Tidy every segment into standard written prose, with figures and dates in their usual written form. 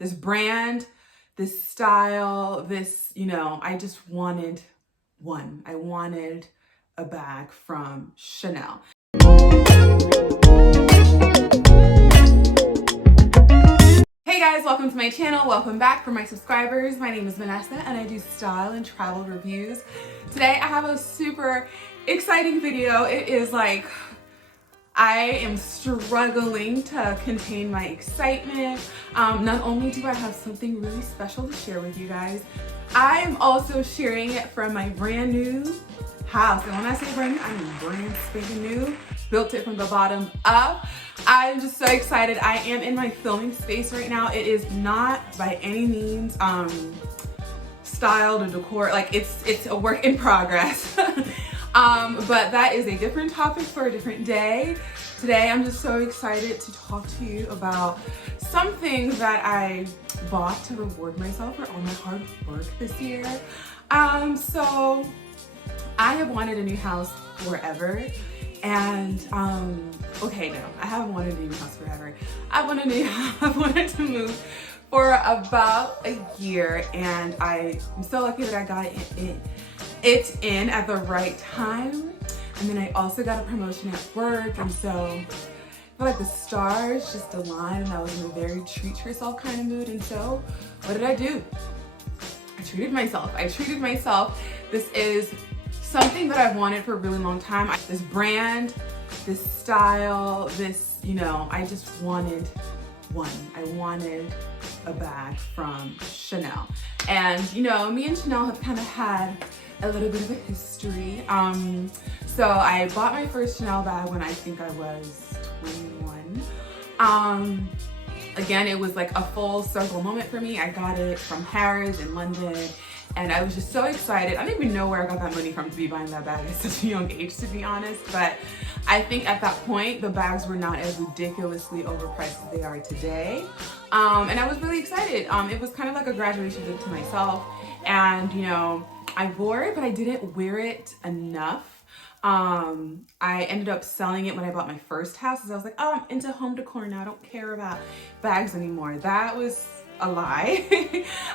this brand, this style, this, you know, I just wanted one. I wanted a bag from Chanel. Hey guys, welcome to my channel. Welcome back for my subscribers. My name is Vanessa and I do style and travel reviews. Today I have a super exciting video. It is like, I am struggling to contain my excitement. Not only do I have something really special to share with you guys, I am also sharing it from my brand new house. And when I say brand new, I mean brand spanking new. Built it from the bottom up. I'm just so excited. I am in my filming space right now. It is not by any means styled or decor. Like it's a work in progress. But that is a different topic for a different day. Today, I'm just so excited to talk to you about something that I bought to reward myself for all my hard work this year. So I have wanted a new house forever. And, okay, no, I haven't wanted a new house forever. I've wanted to move for about a year, and I'm so lucky that I got it in at the right time. And then I also got a promotion at work, and so I feel like the stars just aligned, and I was in a very treat yourself kind of mood. And so what did I do? I treated myself. This is something that I've wanted for a really long time. This brand, this style, this, you know, I just wanted one. I wanted a bag from Chanel. And, you know, me and Chanel have kind of had a little bit of a history. So I bought my first Chanel bag when I think I was 21. Again, it was like a full circle moment for me. I got it from Harrods in London, and I was just so excited. I don't even know where I got that money from to be buying that bag at such a young age, to be honest. But I think at that point, the bags were not as ridiculously overpriced as they are today. And I was really excited. It was kind of like a graduation gift to myself. And, you know, I wore it, but I didn't wear it enough. I ended up selling it when I bought my first house, because I was like, oh, I'm into home decor now. I don't care about bags anymore. That was a lie.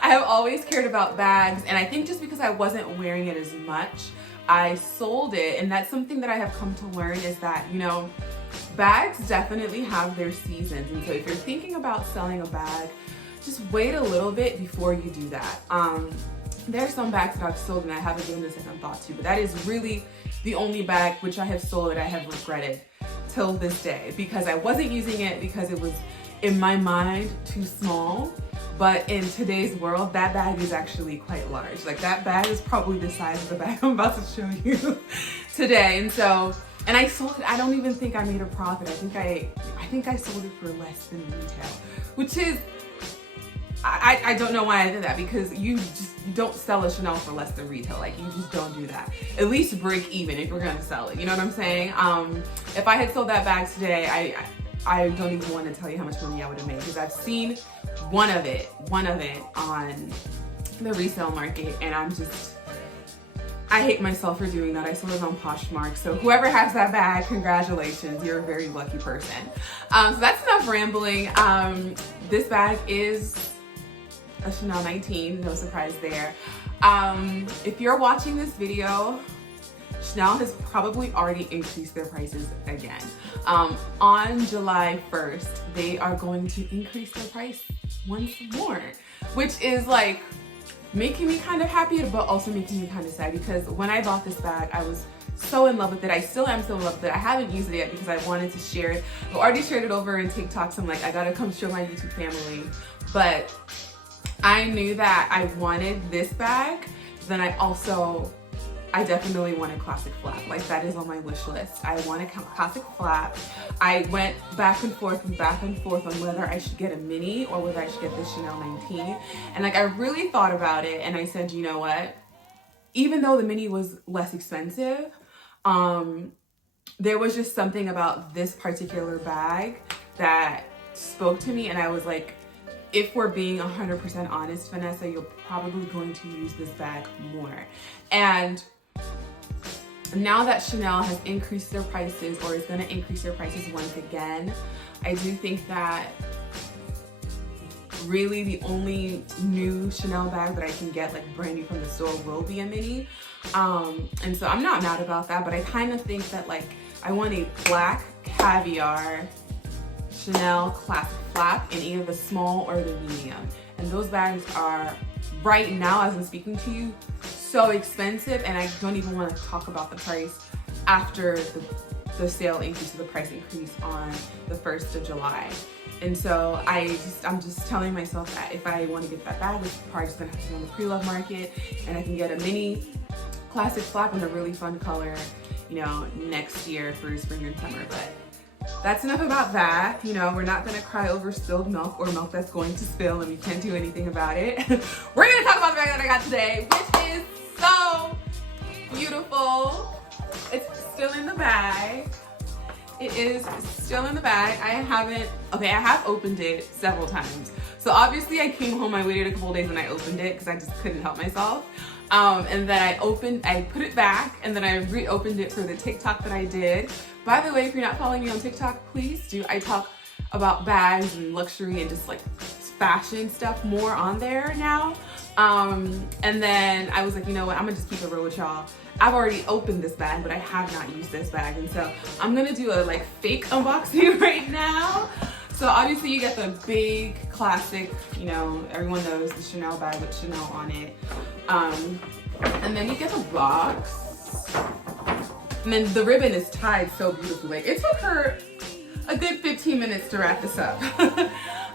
I have always cared about bags, and I think just because I wasn't wearing it as much, I sold it. And that's something that I have come to learn, is that, you know, bags definitely have their seasons. And so if you're thinking about selling a bag, just wait a little bit before you do that. There are some bags that I've sold and I haven't given this a second thought to, but that is really the only bag which I have sold that I have regretted till this day, because I wasn't using it because it was, in my mind, too small. But in today's world, that bag is actually quite large. Like, that bag is probably the size of the bag I'm about to show you today. And so, and I sold it, I don't even think I made a profit. I think I sold it for less than retail, which is, I don't know why I did that, because you don't sell a Chanel for less than retail. Like, you just don't do that. At least break even if you're gonna sell it. You know what I'm saying? If I had sold that bag today, I don't even want to tell you how much money I would have made, because I've seen one of it on the resale market, and I hate myself for doing that. I sold it on Poshmark. So whoever has that bag, congratulations, you're a very lucky person. So that's enough rambling. This bag is a Chanel 19, no surprise there. If you're watching this video, Chanel has probably already increased their prices again. On July 1st, they are going to increase their price once more, which is like making me kind of happy, but also making me kind of sad, because when I bought this bag, I was so in love with it. I still am so in love with it. I haven't used it yet because I wanted to share it. I already shared it over in Tik Tok, so I'm like, I gotta come show my YouTube family. But I knew that I wanted this bag, then I definitely want a classic flap. Like, that is on my wish list. I want a classic flap. I went back and forth on whether I should get a mini or whether I should get the Chanel 19. And like, I really thought about it, and I said, you know what? Even though the mini was less expensive, there was just something about this particular bag that spoke to me, and I was like, if we're being 100% honest, Vanessa, you're probably going to use this bag more. And now that Chanel has increased their prices, or is going to increase their prices once again, I do think that really the only new Chanel bag that I can get like brand new from the store will be a mini. And so I'm not mad about that, but I kind of think that like I want a black caviar Chanel classic flap in either the small or the medium. And those bags are, right now as I'm speaking to you, so expensive, and I don't even want to talk about the price after the sale increase, the price increase on the 1st of July. And so I'm just telling myself that if I want to get that bag, it's probably just gonna have to go on the pre-love market, and I can get a mini classic flap in a really fun color, you know, next year for spring and summer. But that's enough about that. You know, we're not gonna cry over spilled milk or milk that's going to spill and we can't do anything about it. We're gonna talk about the bag that I got today, which is so beautiful. It's still in the bag. It is still in the bag. I have opened it several times. So obviously I came home, I waited a couple of days and I opened it because I just couldn't help myself. And then I put it back, and then I reopened it for the TikTok that I did. By the way, if you're not following me on TikTok, please do. I talk about bags and luxury and just like fashion stuff more on there now. And then I was like, you know what, I'm gonna just keep it real with y'all. I've already opened this bag, but I have not used this bag. And so I'm gonna do a like fake unboxing right now. So obviously you get the big classic, you know, everyone knows the Chanel bag with Chanel on it. And then you get the box. And then the ribbon is tied so beautifully. Like, it took her a good 15 minutes to wrap this up.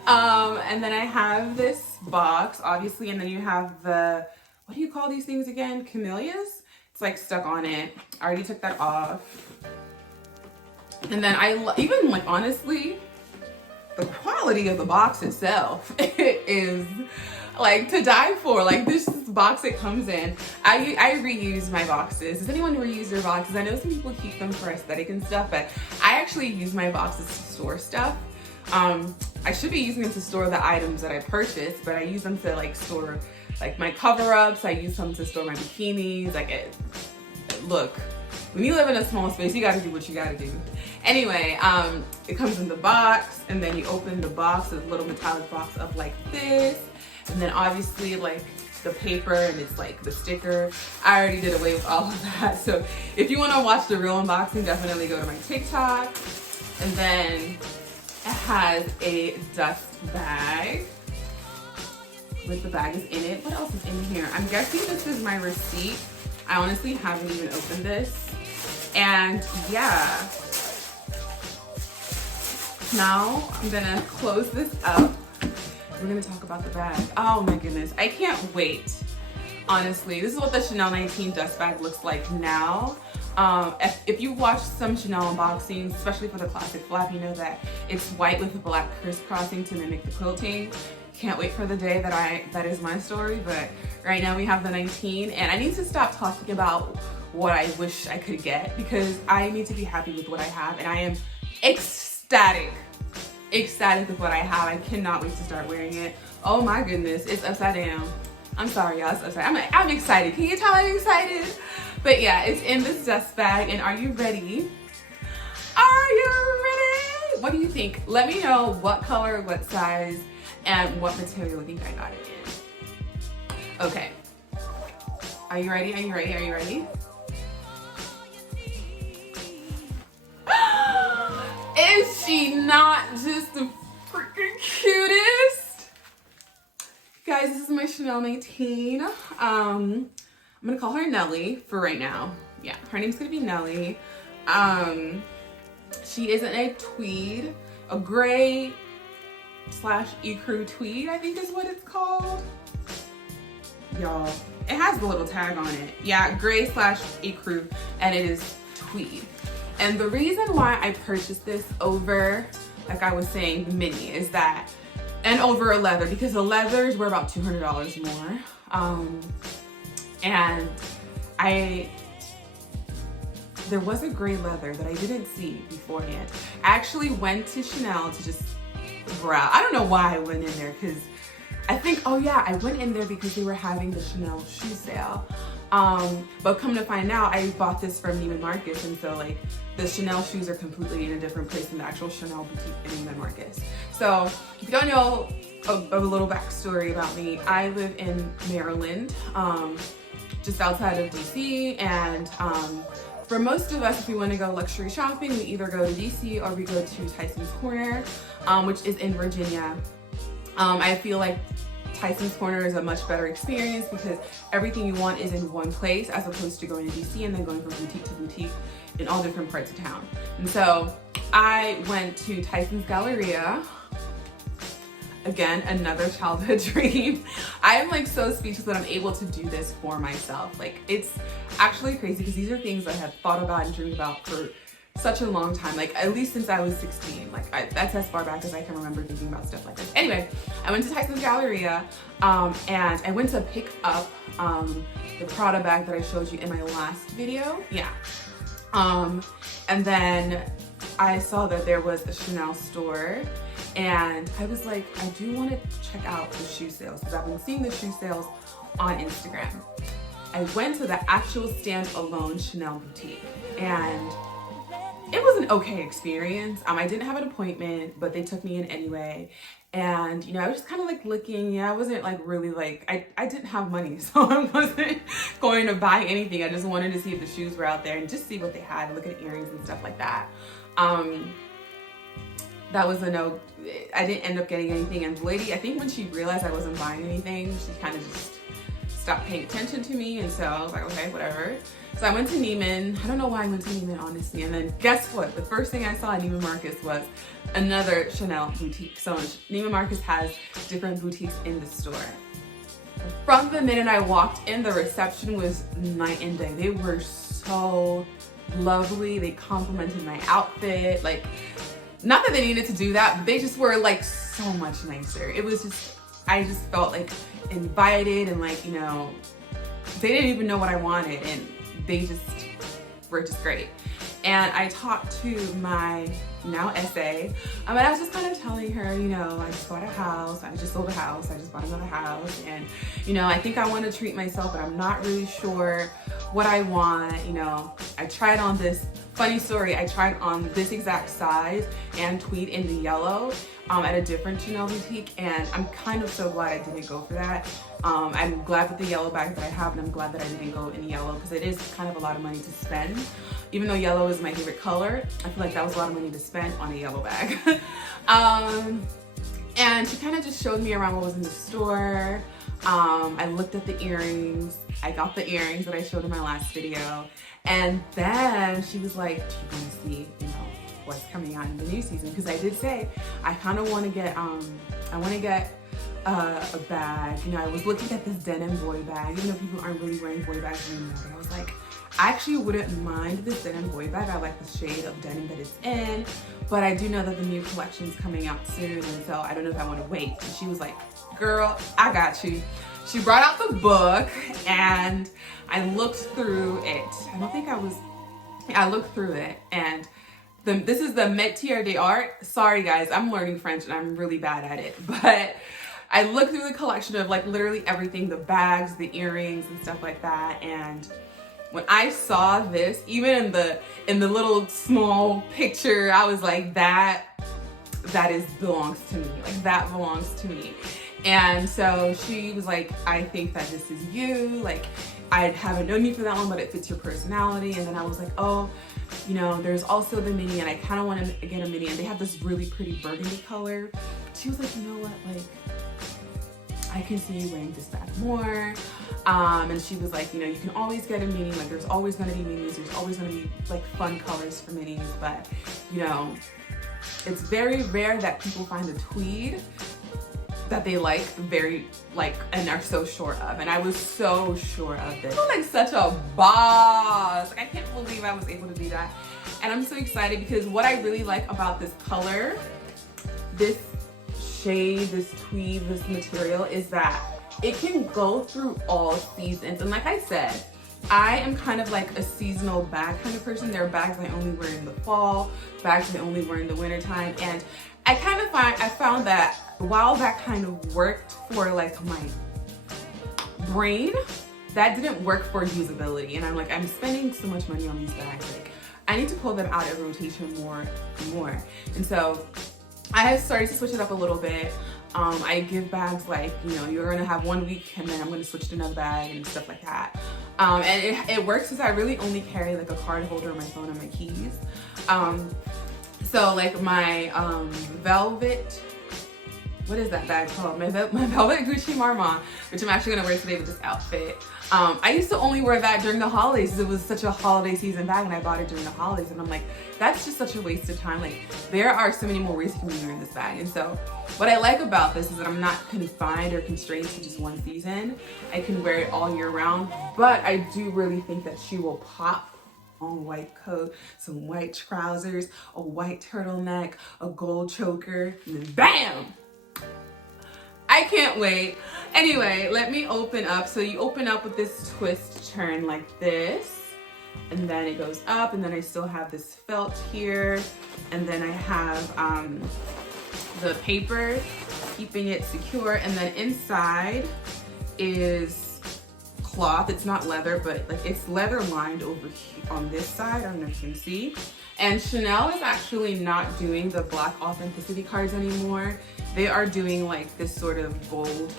And then I have this box, obviously, and then you have the, what do you call these things again? Camellias? It's like stuck on it. I already took that off. And then even like, honestly, the quality of the box itself is like to die for. Like, this box it comes in, I reuse my boxes. Does anyone reuse their boxes? I know some people keep them for aesthetic and stuff, but I actually use my boxes to store stuff. I should be using them to store the items that I purchased, but I use them to like store like my cover-ups. I use them to store my bikinis. Like, look, when you live in a small space, you gotta do what you gotta do. Anyway, it comes in the box, and then you open the box, a little metallic box of like this, and then obviously like the paper, and it's like the sticker. I already did away with all of that. So if you wanna watch the real unboxing, definitely go to my TikTok. And then it has a dust bag with the bag is in it. What else is in here? I'm guessing this is my receipt. I honestly haven't even opened this. And yeah. Now I'm gonna close this up. We're gonna talk about the bag. Oh my goodness, I can't wait. Honestly, this is what the Chanel 19 dust bag looks like now. If you watched some Chanel unboxings, especially for the classic flap, you know that it's white with a black crisscrossing to mimic the quilting. Can't wait for the day that is my story, but right now we have the 19, and I need to stop talking about what I wish I could get, because I need to be happy with what I have, and I am ecstatic with what I have. I cannot wait to start wearing it. Oh my goodness, it's upside down. I'm sorry, y'all, it's upside down. I'm excited. Can you tell I'm excited? But yeah, it's in this dust bag, and are you ready? Are you ready? What do you think? Let me know what color, what size, and what material you think I got it in. Okay. Are you ready? Are you ready? Are you ready? Is she not just the freaking cutest? Guys, this is my Chanel 19. I'm gonna call her Nelly for right now. Yeah, her name's gonna be Nelly. She is in a tweed, a gray / ecru tweed, I think is what it's called. Y'all, it has the little tag on it. Yeah, gray / ecru, and it is tweed. And the reason why I purchased this over, like I was saying, the mini is that, and over a leather, because the leathers were about $200 more. And there was a gray leather that I didn't see beforehand. I actually went to Chanel to just browse. I don't know why I went in there, because I think, oh yeah, I went in there because they were having the Chanel shoe sale. But come to find out, I bought this from Neiman Marcus, and so like the Chanel shoes are completely in a different place than the actual Chanel boutique in Neiman Marcus. So if you don't know a little backstory about me. I live in Maryland, just outside of DC, and for most of us, if we want to go luxury shopping, we either go to DC or we go to Tyson's Corner, which is in Virginia. I feel like Tyson's Corner is a much better experience because everything you want is in one place as opposed to going to DC and then going from boutique to boutique in all different parts of town. And so I went to Tyson's Galleria. Again, another childhood dream. I am like so speechless that I'm able to do this for myself. Like, it's actually crazy because these are things I have thought about and dreamed about for such a long time, like at least since I was 16. Like that's as far back as I can remember thinking about stuff like this. Anyway, I went to Tyson's Galleria and I went to pick up the Prada bag that I showed you in my last video. Yeah. And then I saw that there was a Chanel store and I was like, I do want to check out the shoe sales because I've been seeing the shoe sales on Instagram. I went to the actual standalone Chanel boutique and it was an okay experience. I didn't have an appointment, but they took me in anyway. And, you know, I was just kind of like looking. Yeah, I wasn't like really like, I didn't have money, so I wasn't going to buy anything. I just wanted to see if the shoes were out there and just see what they had, look at earrings and stuff like that. That was a no. I didn't end up getting anything. And the lady, I think when she realized I wasn't buying anything, she kind of just stopped paying attention to me. And so I was like, okay, whatever. So I went to Neiman. I don't know why I went to Neiman, honestly. And then guess what? The first thing I saw at Neiman Marcus was another Chanel boutique. So Neiman Marcus has different boutiques in the store. From the minute I walked in, the reception was night and day. They were so lovely. They complimented my outfit. Like, not that they needed to do that, but they just were like so much nicer. It was just, I just felt like invited and like, you know, they didn't even know what I wanted and they just were just great. And I talked to my now SA, and I was just kind of telling her, you know, I just bought a house, I just sold a house, I just bought another house, and you know, I think I want to treat myself, but I'm not really sure what I want. You know, I tried on this, funny story, I tried on this exact size and tweed in the yellow at a different Chanel boutique, and I'm kind of so glad I didn't go for that. I'm glad with the yellow bag that I have, and I'm glad that I didn't go in yellow because it is kind of a lot of money to spend. Even though yellow is my favorite color, I feel like that was a lot of money to spend on a yellow bag. And she kind of just showed me around what was in the store. I looked at the earrings. I got the earrings that I showed in my last video. And then she was like, do you want to see, you know, what's coming out in the new season? Because I did say, I kind of want to get, a bag. You know, I was looking at this denim boy bag, even though people aren't really wearing boy bags anymore. But I was like, I actually wouldn't mind this denim boy bag. I like the shade of denim that it's in, but I do know that the new collection's coming out soon, and so I don't know if I want to wait. And she was like, girl, I got you. She brought out the book and I looked through it. I looked through it and this is the Metier d'Art. Sorry guys, I'm learning French and I'm really bad at it, but I looked through the collection of like literally everything, the bags, the earrings and stuff like that. And when I saw this, even in the little small picture, I was like, that belongs to me. Like, that belongs to me. And so she was like, I think that this is you. Like, I haven't known you for that long, but it fits your personality. And then I was like, oh, you know, there's also the mini, and I kind of want to get a mini, and they have this really pretty burgundy color. She was like, you know what, like, I can see you wearing this bag more. And she was like, you know, you can always get a mini, like there's always gonna be minis, there's always gonna be like fun colors for minis, but you know, it's very rare that people find a tweed that they like and are so sure of. And I was so sure of this. I feel like such a boss. Like, I can't believe I was able to do that. And I'm so excited because what I really like about this color, this shade, this tweed, this material, is that it can go through all seasons. And like I said, I am kind of like a seasonal bag kind of person. There are bags I only wear in the fall, bags I only wear in the wintertime. And I found that while that kind of worked for like my brain, that didn't work for usability. And I'm like, I'm spending so much money on these bags. Like, I need to pull them out of rotation more and more. And so I have started to switch it up a little bit. I give bags like, you know, you're gonna have 1 week and then I'm gonna switch to another bag and stuff like that. And it works because I really only carry like a card holder, my phone, and my keys. So like my velvet, what is that bag called? My velvet Gucci Marmont, which I'm actually gonna wear today with this outfit. I used to only wear that during the holidays because it was such a holiday season bag, and I bought it during the holidays, and I'm like, that's just such a waste of time. Like, there are so many more ways you can be wearing this bag. And so what I like about this is that I'm not confined or constrained to just one season. I can wear it all year round, but I do really think that she will pop on a white coat, some white trousers, a white turtleneck, a gold choker, and then bam! I can't wait. Anyway, let me open up. So you open up with this twist turn like this, and then it goes up, and then I still have this felt here, and then I have the paper keeping it secure, and then inside is cloth. It's not leather, but like it's leather lined over here on this side. I don't know if you can see. And Chanel is actually not doing the black authenticity cards anymore. They are doing like this sort of gold,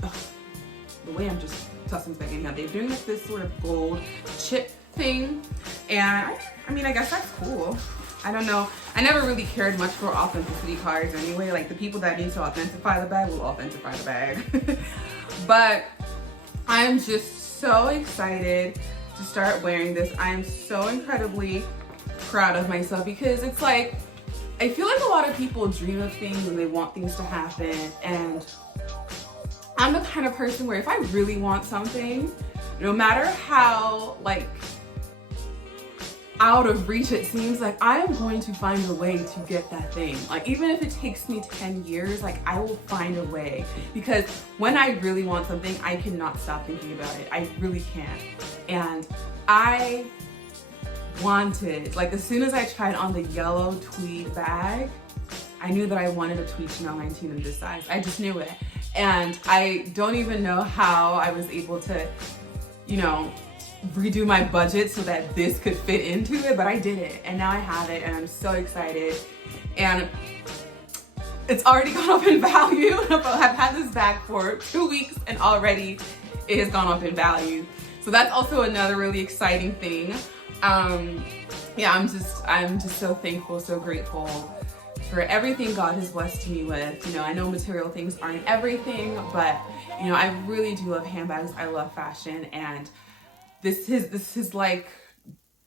the way I'm just tossing this back in here. They're doing like this sort of gold chip thing. And I mean, I guess that's cool. I don't know. I never really cared much for authenticity cards anyway. Like the people that need to authentify the bag will authentify the bag. But I'm just so excited to start wearing this. I am so incredibly proud of myself because it's like, I feel like a lot of people dream of things and they want things to happen, and I'm the kind of person where if I really want something, no matter how like out of reach it seems, like I am going to find a way to get that thing. Like even if it takes me 10 years, like I will find a way, because when I really want something, I cannot stop thinking about it. I really can't. And I wanted, like as soon as I tried on the yellow tweed bag, I knew that I wanted a tweed Chanel 19 in this size. I just knew it. And I don't even know how I was able to, you know, redo my budget so that this could fit into it, but I did it, and now I have it, and I'm so excited. And it's already gone up in value. I've had this bag for 2 weeks and already it has gone up in value. So that's also another really exciting thing. Yeah, I'm just so thankful, so grateful for everything God has blessed me with. You know, I know material things aren't everything, but you know, I really do love handbags. I love fashion, and this is like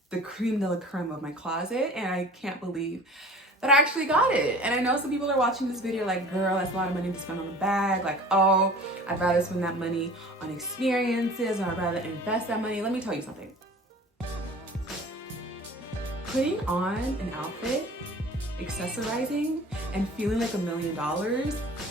the creme de la creme of my closet, and I can't believe that I actually got it. And I know some people are watching this video like, girl, that's a lot of money to spend on a bag. Like, oh, I'd rather spend that money on experiences, or I'd rather invest that money. Let me tell you something. Putting on an outfit, accessorizing, and feeling like $1 million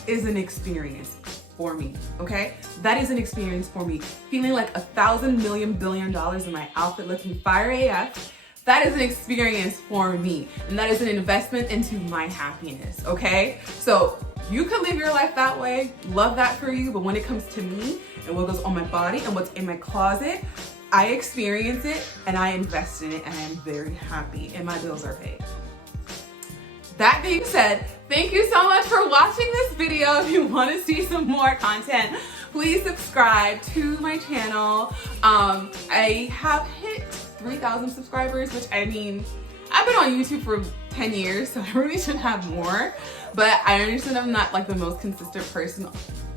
is an experience for me, okay? That is an experience for me. Feeling like $1,000 million billion in my outfit, looking fire AF, that is an experience for me. And that is an investment into my happiness, okay? So you can live your life that way, love that for you, but when it comes to me and what goes on my body and what's in my closet, I experience it and I invest in it, and I am very happy, and my bills are paid. That being said, thank you so much for watching this video. If you want to see some more content, please subscribe to my channel. I have hit 3,000 subscribers, which, I mean, I've been on YouTube for 10 years, so I really should have more, but I understand I'm not like the most consistent person.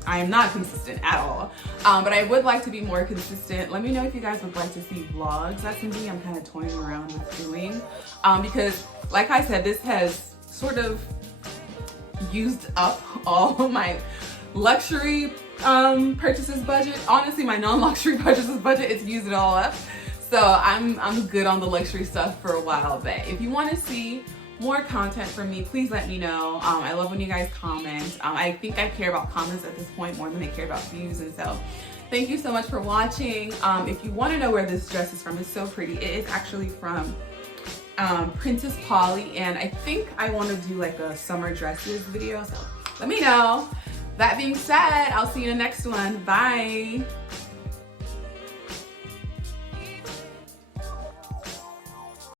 I am not consistent at all, but I would like to be more consistent. Let me know if you guys would like to see vlogs. That's something I'm kind of toying around with doing, because like I said, this has sort of used up all of my luxury purchases budget. Honestly, my non-luxury purchases budget, it's used it all up. So I'm good on the luxury stuff for a while, but if you want to see more content from me, please let me know. I love when you guys comment. I think I care about comments at this point more than I care about views, and so thank you so much for watching. If you want to know where this dress is from, it's so pretty. It is actually from Princess Polly, and I think I want to do like a summer dresses video, so let me know. That being said, I'll see you in the next one. Bye.